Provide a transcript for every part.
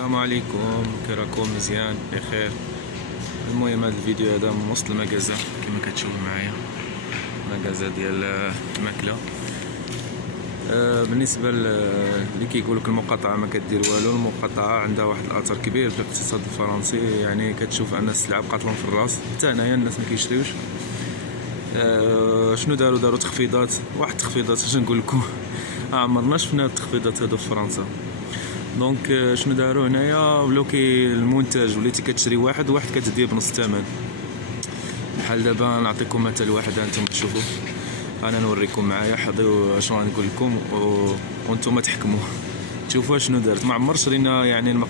السلام عليكم، كي راكم؟ مزيان بخير. المهم هذا الفيديو هذا من وسط المكازا كما كتشوف معايا، مكازا ديال الماكله. بالنسبه اللي كيقولك المقاطعه ما كدير والو، المقاطعه عندها واحد الاثر كبير في الاقتصاد الفرنسي. يعني كتشوف ان السلعه بقات لهم في الراس، حتى هنايا الناس ما كيشريوش. شنو داروا تخفيضات، واحد التخفيضات اش نقول لكم عمرنا شفنا التخفيضات هادو في فرنسا. دونك شنو داروا هنايا؟ ولاو المنتج وليتي كتشري واحد كتديه بنص الثمن. بحال دابا نعطيكم مثال واحد، انتم تشوفوا، انا نوريكم معايا، حضروا شنو غنقول لكم وانتم تحكموا. شوفوا شنو دارت. ما عمر شرينا يعني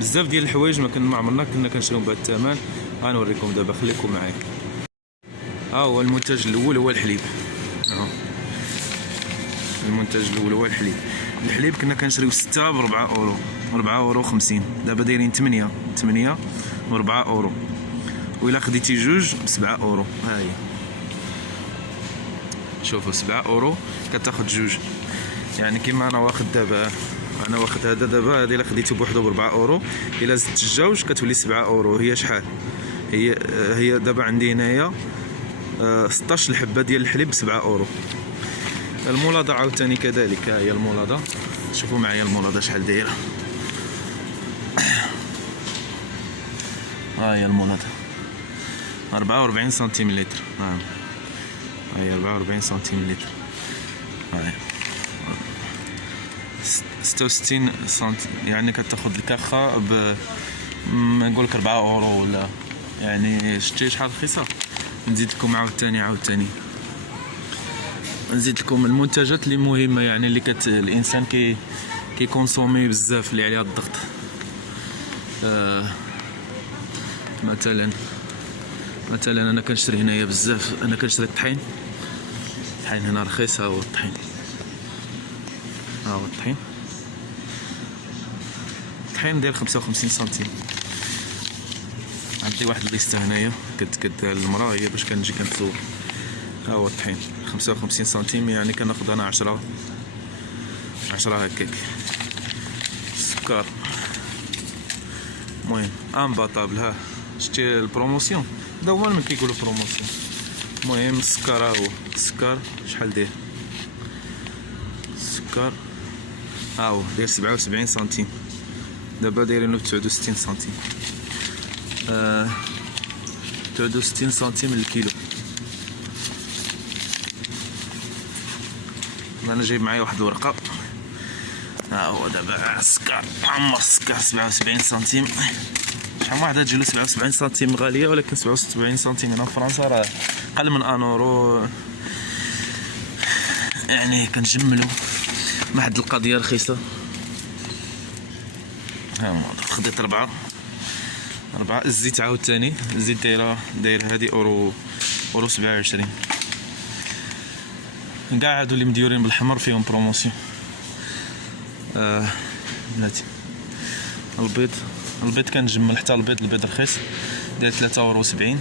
بزاف ديال الحوايج ما عمرنا كنا كنشريهم بهذا الثمن. غنوريكم دابا، خليكم معايا. هو المنتج الاول هو الحليب. المنتج الاول هو الحليب كنا كنشريو 6 ب 4 اورو، 4 اورو 50. دابا دايرين 8 ب 4 اورو، وإلا خديتي جوج ب 7 اورو. ها هي شوفوا 7 اورو كتاخد جوج. يعني كيما انا واخد دابا، انا واخد هذا دابا، هذه الا خديتو بوحدو ب 4 اورو، الا زدت الجوج كتولي 7 اورو. هي شحال؟ هي دابا عندي هنايا 16 الحبه ديال الحليب ب 7 اورو. المولاضة عاوتاني كذلك. ها هي المولاضة، شوفوا معايا المولاضة شحال دايرة. ها هي المولاضة 44 سنتيم لتر. ها هي 44 سنتيم لتر. ها هي 66 سنتيم. يعني كتاخد الكاخة ما نقولك 4 اورو ولا. يعني شتي شحال رخيصة. نزيد لكم عاوتاني نزيد لكم المنتجات اللي مهمه، يعني اللي الانسان كونسومي بزاف، اللي عليها الضغط. مثلا انا كنشري هنايا بزاف، انا كنشري الطحين هنا رخيص. ها هو الطحين، الطحين داير 55 سنتيم. عندي واحد الليسته هنايا كدير المراه هي باش كنجي كنتصور. ها هو الطحين 55 سنتيم، يعني كناخذ انا 10 هكاك. السكر المهم امباطابل. ها شتي البروموسيون، دا هو من كيقولوا بروموسيون. المهم السكر، ها هو السكر شحال داير السكر. ها هو داير 77 سنتيم، دابا دايرينو ب 69 سنتيم. 69 سنتيم للكيلو. انا جايب معايا واحد الورقه. ها هو دابا السكر، عمر السكر 77 سنتيم. شحال واحده تجي له 77 سنتيم غاليه، ولكن 77 سنتيم هنا في فرنسا راه اقل من 1 اورو. يعني كنجملو واحد القضيه رخيصه. ها خديت 4. الزيت عاوتاني، الزيت داير هادي اورو 27. كاع هادو اللي مديورين بالحمر فيهم بروموسيون. بلاتي البيض كنجمل، حتى البيض رخيص، داير 3 اورو 70.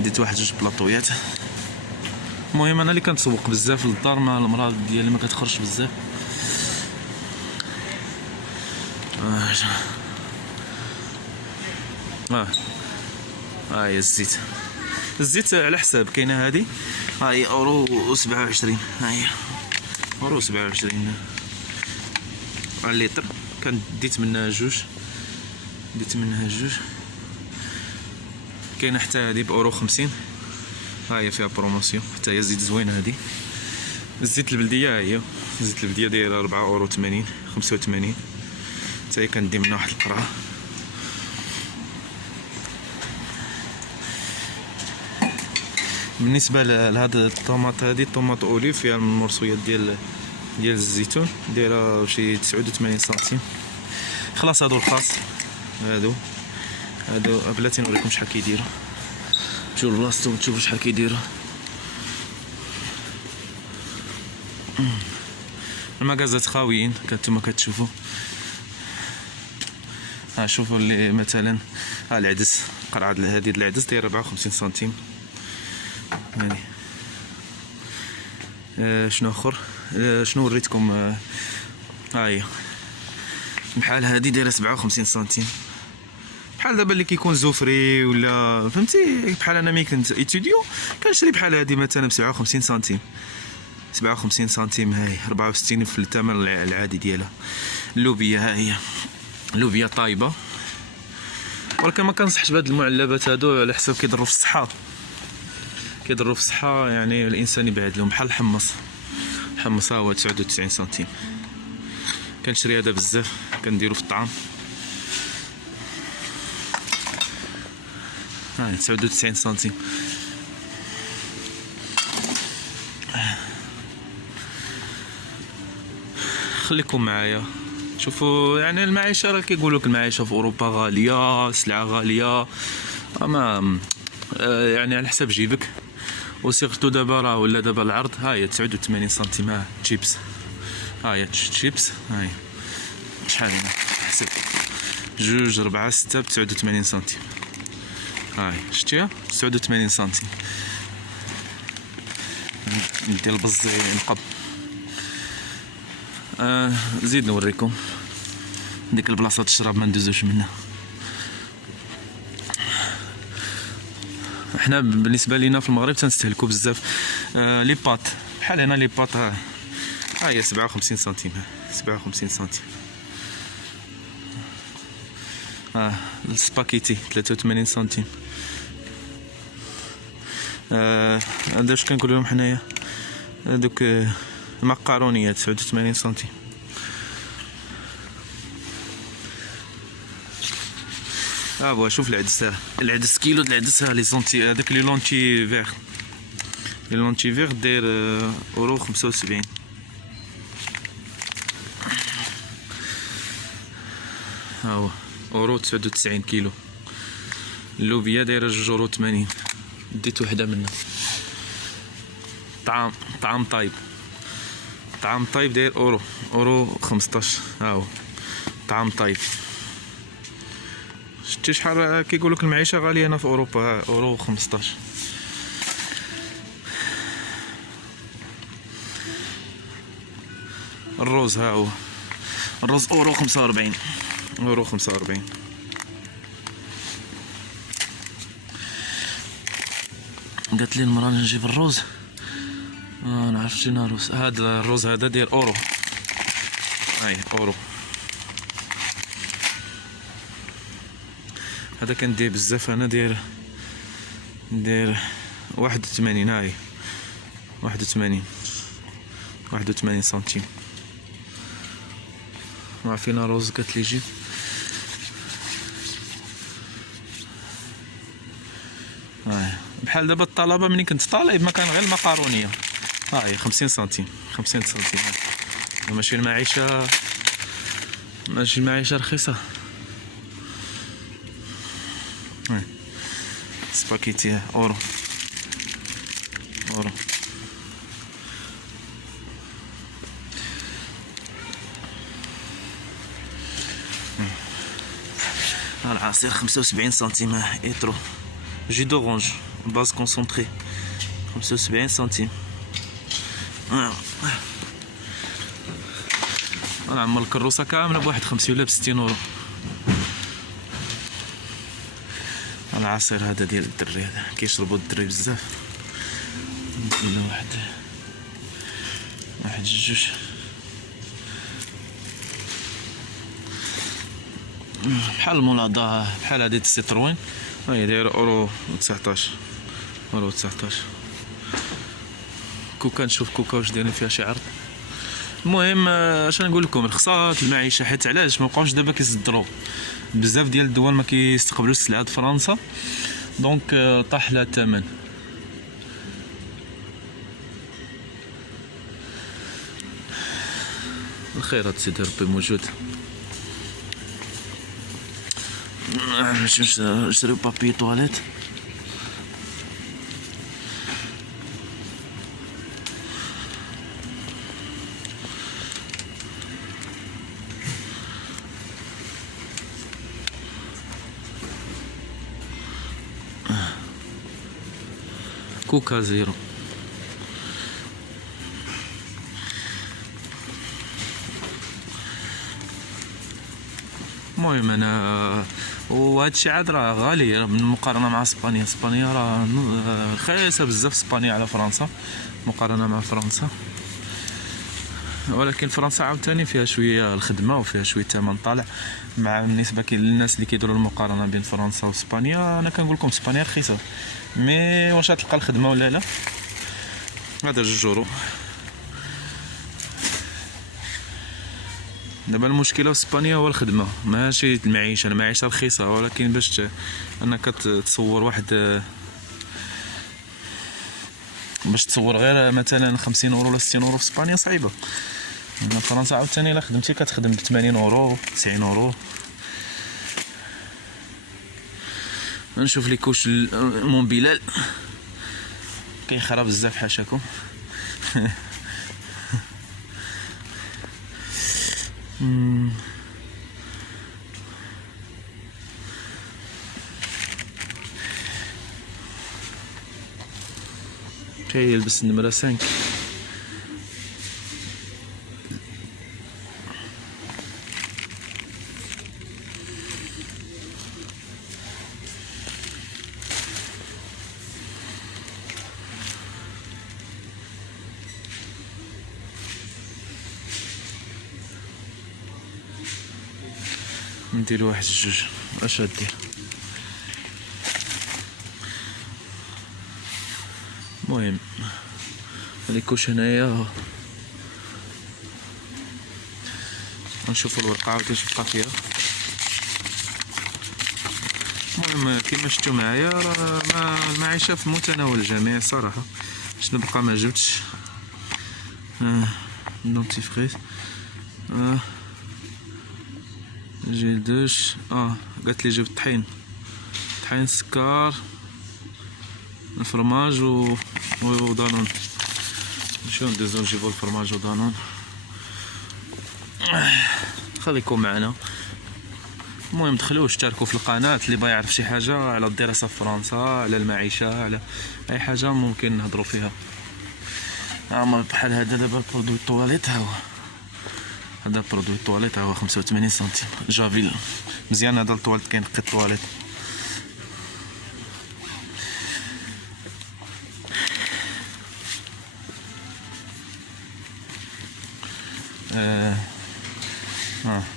ديت واحد جوج بلاطويات. المهم انا اللي كنتسوق بزاف للدار، مع المراه ديالي ما كتخرجش بزاف. ها هي الزيت على حساب. كاينه هادي، ها هي اورو 27. ها هي اورو 27 على اللتر. ديت منها جوج. كاينه حتى هادي باورو 50. ها هي فيها بروموسيون، حتى هي زيت زوينه هادي. الزيت البلديه، ها هي الزيت البلديه دايره 4 اورو 80 85. حتى هي كندي منها واحد القرعه. بالنسبه لهاد الطوماط، هادي الطوماط اوليف فيها المرصويات ديال الزيتون، دايره شي 89 سنتيم. خلاص هادو الخاص، هادو بلاتي نوريكم شحال كيديروا. تجيو لبلاصتو تشوفوا شحال كيديروا. المكازات خاويين كنتوما كتشوفوا. ها شوفوا اللي مثلا ها العدس، قرعه هادي العدس داير 54 سنتيم. يعني شنو اخر، شنو وريتكم. ها هي بحال هادي دايره 57 سنتيم. بحال دابا اللي كيكون زوفري ولا فهمتي، بحال انا ملي كنت ايتوديو كنشري بحال هادي مثلا ب 57 سنتيم. 57 سنتيم هاي 64 في الثمن العادي ديالها. اللوبيا ها هي، اللوبيا طايبه، ولكن ما كنصحش بهاد المعلبات هادو على حساب كيضروا في الصحه، كيضروا في الصحه، يعني الانسان يبعد لهم. بحال الحمص، الحمص ها هو 99 سنتيم. كنشري هذا بزاف كنديرو في الطعام. ها 99 سنتيم. خليكم معايا شوفوا، يعني المعيشه راه كيقولوا لك المعيشه في اوروبا غاليه، السلعه غاليه، اما يعني على حساب جيبك. وسيرتو دابا راه ولا دابا العرض. ها هي 89 سنتيم. ها تشيبس، ها هي تشيبس، ها هي شحال هنا حسب 2 4 6 ب 89 سنتيم. هاي شتيها 89 سنتيم. ندير البزي نقب. زيد نوريكم ديك البلاصه الشراب ما ندوزوش منها. احنا بالنسبه لينا في المغرب تنستهلكوا بزاف لي بات. بحال هنا لي بات ها هي 57 سنتيم. 57 سنتيم. السباكيتي 83 سنتيم. هذا واش كنقول لهم حنايا، هذوك المقارونيات 89 سنتيم. بوا شوف العدس، العدس كيلو د العدس، لي زونتي هذاك لي لونتي فيغ، لي لونتي فيغ داير اورو 75. ها هو اورو 99 كيلو. اللوبيا دايره 2.80 €. ديت وحده منها. طعام طايب، طعام طايب داير اورو 15. ها هو طعام طايب. شتي شحال كيقولوك المعيشه غاليه هنا في اوروبا. ها اورو 15. الروز ها هو الروز اورو 45. اورو 45. قالت لي المراه نجيب الروز، نعرف شنو الروز. هذا الروز هذا داير اورو. هاي اورو. هذا كندير بزاف انا، داير 81. هاي 81 سنتيم. ما فينا روز قالت لي جيب. بحال دابا الطلبه ملي كنت طالب ما كان غير المقارونيه. هاي 50 سنتيم. 50 سنتيم. ماشي المعيشه رخيصه. سباكيتي اورو. العصير 75 سنتيم. ايترو جي دورانج باز كونسونطري 75 سنتيم. نعمل الكروسه كامله بواحد 50 ولا ب 60 €. العصير هذا ديال الدري، هذا كيشربوا الدري بزاف. ندير واحد جوج. بحال المولاضه، بحال هادي السيتروين، هي دايره اورو 19. كوكا، نشوف كوكا واش دايرين فيها شي عرض. المهم اش نقول لكم، رخصات المعيشه، حيت علاش ما بقاوش دابا كيصدروا بزاف ديال الدول، ما كيستقبلوش السلعه د فرنسا، دونك طاح لها الثمن. الخير هاد سيدي ربي موجود. نشريو بابي طواليت. كوكا زيرو. المهم انا وهذا الشيء عاد راه غالي بالمقارنه مع اسبانيا. اسبانيا راه رخيصه بزاف اسبانيا على فرنسا مقارنه مع فرنسا، ولكن فرنسا عاوتاني فيها شويه الخدمه وفيها شويه الثمن طالع. مع بالنسبه للناس اللي كيديروا المقارنه بين فرنسا واسبانيا، انا كنقول لكم اسبانيا رخيصه، مي واش غتلقى الخدمه ولا لا؟ هذا 2 يورو. دابا المشكله في اسبانيا هو الخدمه ماشي المعيشه. المعيشه رخيصه، ولكن باش انك تصور واحد، باش تصور غير مثلا 50 يورو ولا 60 يورو في اسبانيا صعيبه. هنا فرنسا عاوتاني الا خدمتي كتخدم ب 80 يورو 90 يورو. نشوف لي كوش المون بلال كيخرا بزاف حاشاكم. كي يلبس النمرة 5. ندير 1 2 اش غدير؟ المهم هذيك كوش هنايا نشوفوا الورقه عاود واش بقى فيها. المهم كيما شفتوا معايا راه المعيشه في متناول الجميع صراحه. شنو بقى ما جبتش؟ دونتيفريس، جيل دوش، قالت لي جبت طحين السكر الفرماج ودانون. شنو ندوزو نجيبو الفرماج ودانون. خليكم معنا. المهم دخلوا اشتركوا في القناه اللي باغي يعرف شي حاجه على الدراسه في فرنسا، على المعيشه، على اي حاجه ممكن نهضروا فيها. بحال هذا دابا برودوي الطواليت، ها هو هذا برودوي الطواليت، ها هو 85 سنتيم جافيل. مزيان هذا الطواليت كينقي الطواليت.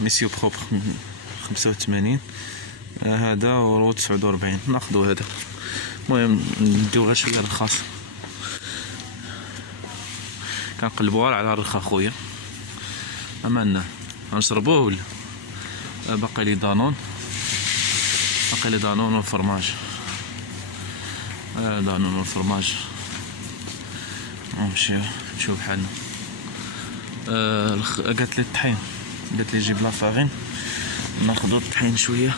ميسيو بروبر 85. هذا اورو 49. ناخذو هذا. المهم نديو غير شويه رخاص، كنقلبوها على الرخا خويا. امنا غنشربوه ولا باقي لي دانون؟ باقي لي دانون والفرماج. دانون والفرماج. نمشيو نشوف حالنا. قالت لي الطحين، قالت لي جيب لا فارين. ناخذ الطحين شويه.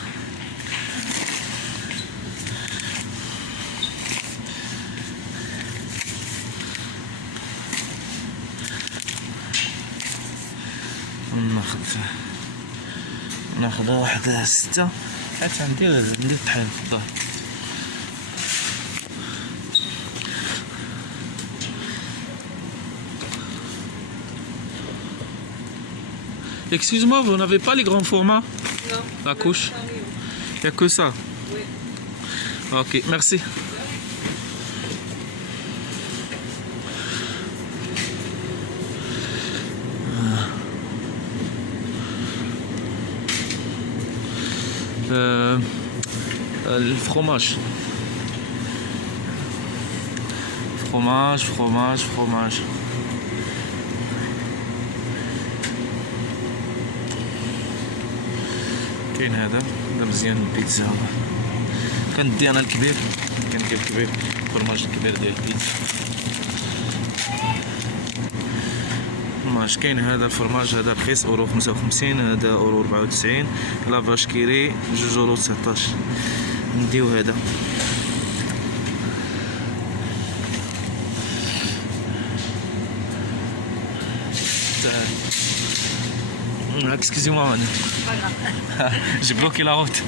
ناخذ واحد 6 حتى ندير الطحين في الدار. Excuse-moi, vous n'avez pas les grands formats? Non. La couche? Il n'y a que ça? Oui. Ok, merci. Le fromage. Fromage. كاين هذا مزيان. البيتزا كندي انا الكبير، كندير الكبير، الفرماج الكبير ديال البيتزا. فرماج كاين هذا الفرماج هذا رخيص اورو 55، هذا اورو 94. لافاش كيري 2 اورو 19. نديو هذا. Excusez-moi, man. Pas grave. J'ai bloqué la route.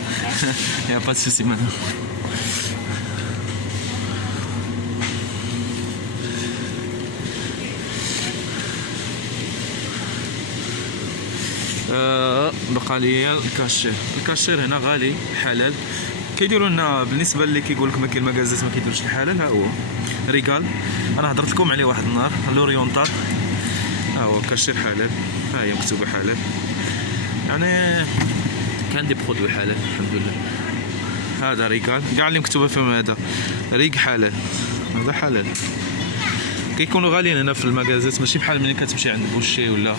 Il n'y a pas de souci maintenant. بقى لي الكاشير هنا غالي حلال. كيديروا لنا بالنسبه اللي كيقول لك ما كاين مكازات ما كيديروش الحلال. ها هو ريغال، انا هضرت لكم عليه واحد النهار، لوريونتال. ها هو كاشير حلال، ها هي مكتوبه حلال، يعني كان دي برودوي حلال الحمد لله. هذا ريغال كاع اللي مكتوبه فيهم هذا ريق حلال، هذا حلال. كيكونوا غاليين هنا في المكازات، ماشي بحال ملي كتمشي عند بوشي ولا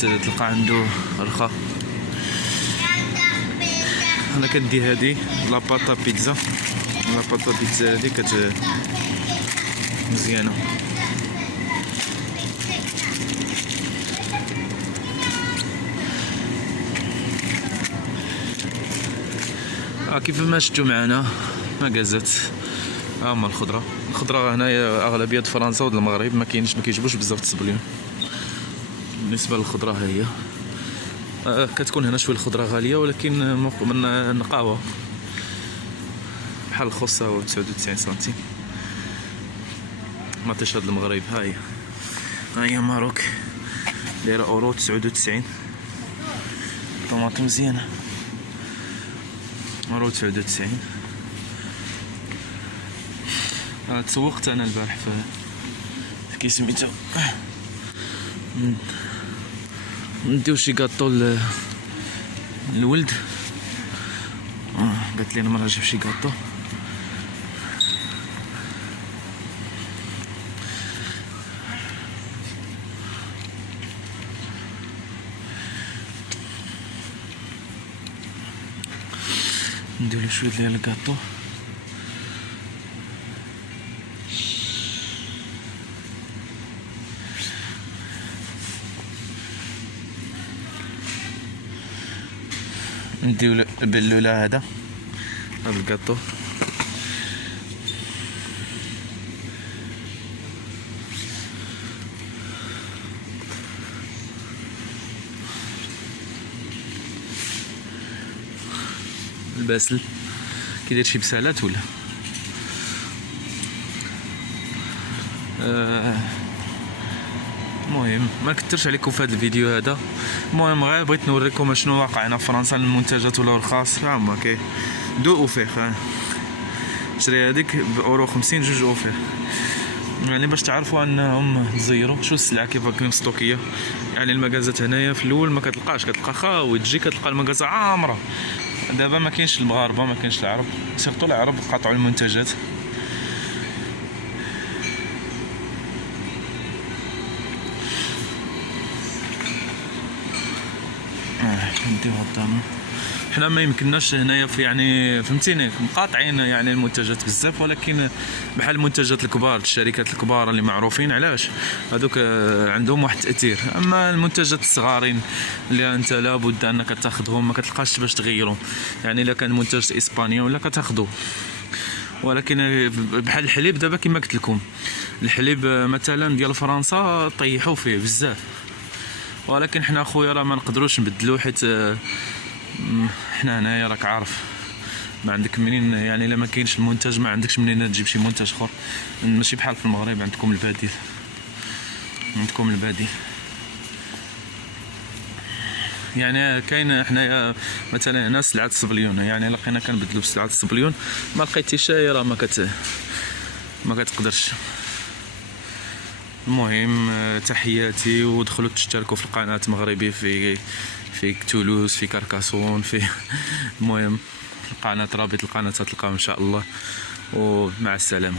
تلقى عنده رخا. انا كندي هادي لاباطا بيتزا، لاباطا بيتزا هادي مزيانه. كيف ما شفتوا معنا مكازات. هما الخضره هنايا اغلبيه فرنسا ود المغرب ما كيجيبوش بزاف الصبليون. بالنسبه للخضره ها هي كتكون هنا شويه الخضره غاليه، ولكن من النقاوه بحال الخصه و 99 سنتيم. مطيشه المغرب ها هي ماروك دايره اورو 99. طماطم مزيانه اورو 99. تسوقت انا البارح في كي سميتو نديو شي كاطو للولد. قالت لي انا مرة نجيب شي كاطو. ندير له شويه ديال الكاطو. نديو البلوله هذا الكاطو. الباسل كيدير شي بسالات ولا المهم ما كثرش عليكم في هذا الفيديو هذا. المهم غير بغيت نوريكم شنو واقع هنا في فرنسا، المنتجات ولا رخاص. هما كاين دو اوفير، شري هذيك باورو 50 جوج اوفير، يعني باش تعرفوا انهم تزيروا شو السلعه كيف راكم مستوكيه. يعني المكازات هنايا في الاول ما كتلقاش، كتلقى خاوي، تجي كتلقى المكازه عامره. دابا ما كاينش المغاربه، ما كاينش العرب، سيرتو العرب قاطعوا المنتجات. نديو الطامون. حنا ما يمكنناش هنايا في يعني فهمتيني مقاطعين يعني المنتجات بزاف، ولكن بحال المنتجات الكبار، الشركات الكبار اللي معروفين علاش هذوك عندهم واحد التاثير. اما المنتجات الصغارين اللي انت لابد انك تاخذهم ما كتلقاش باش تغيرهم. يعني الا كان منتج اسبانيا ولا كتاخذوه. ولكن بحال الحليب دابا كما قلت لكم، الحليب مثلا ديال فرنسا طيحوا فيه بزاف، ولكن حنا خويا راه ما نقدروش نبدلو، حيت حنا هنايا راك عارف ما عندك منين، يعني الا ما كاينش المنتج ما عندكش منين تجيب شي منتج اخر. ماشي بحال في المغرب عندكم البديل، يعني كاين حنايا مثلا هنا سلعه الصبليون، يعني لقينا كنبدلو بسلعه الصبليون ما لقيتيش راه ما كتقدرش. المهم تحياتي، ودخلوا تشتركوا في القناه مغربي في تولوز، في كاركاسون، في المهم القناه، رابط القناه تلقاو ان شاء الله. ومع السلامه.